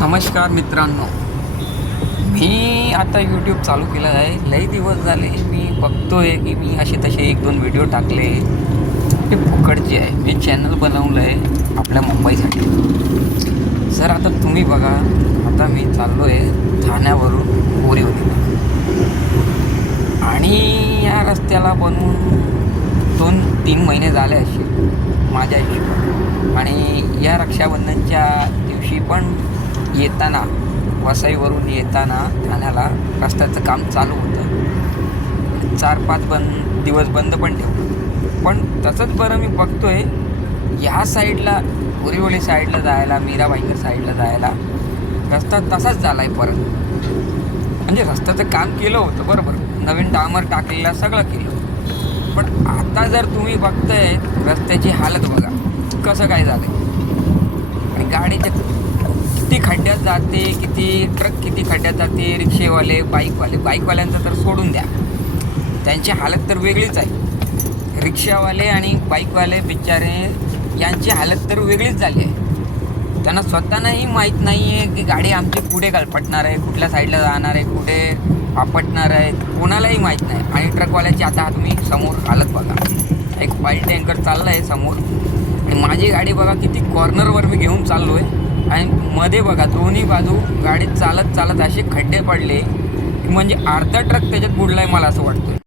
नमस्कार मित्रांनो, मी आता यूट्यूब चालू केलं आहे. लई दिवस झाले मी बघतोय की मी असे तसे 1-2 व्हिडिओ टाकले. ते फुकटचे आहे. मी चॅनल बनवलं आहे आपल्या मुंबईसाठी. सर आता तुम्ही बघा, आता मी चाललो आहे ठाण्यावरून बोरीवली आणि या रस्त्याला बनवून 2-3 महिने झाले असे माझ्या हिशोबाने. आणि या रक्षाबंधनच्या दिवशी पण येताना वसईवरून येताना ठाण्याला रस्त्याचं काम चालू होतं. 4-5 दिवस बंद पण ठेवलं. पण तसंच बरं मी बघतोय ह्या साईडला बोरीवली साईडला जायला, मीराबाईकर साईडला जायला रस्ता तसाच झाला आहे परत. म्हणजे रस्त्याचं काम केलं होतं बरोबर, नवीन डांबर टाकलेला सगळं केलं. पण आता जर तुम्ही बघताय रस्त्याची हालत बघा कसं काय झालं आहे. आणि गाडीच्या किती खड्ड्यात जाते, किती ट्रक किती खड्ड्यात जाते, रिक्षेवाले बाईकवाल्यांचं तर सोडून द्या, त्यांची हालत तर वेगळीच आहे. रिक्षावाले आणि बाईकवाले बिचारे यांची हालत तर वेगळीच झाली आहे. त्यांना स्वतःलाही माहीत नाही आहे की गाडी आमची पुढे गलपटणार आहे, कुठल्या साईडला जाणार आहे, कुठे आपटणार आहे, कोणालाही माहीत नाही. आणि ट्रकवाल्याची आता तुम्ही समोर हालत बघा, एक ऑइल टँकर चालला आहे समोर आणि माझी गाडी बघा किती कॉर्नरवर मी घेऊन चाललो आहे. आणि मध्ये बघा दोन्ही बाजू गाडीत चालत चालत असे खड्डे पडले की म्हणजे अर्धा ट्रक त्याच्यात बुडला आहे मला असं वाटतं.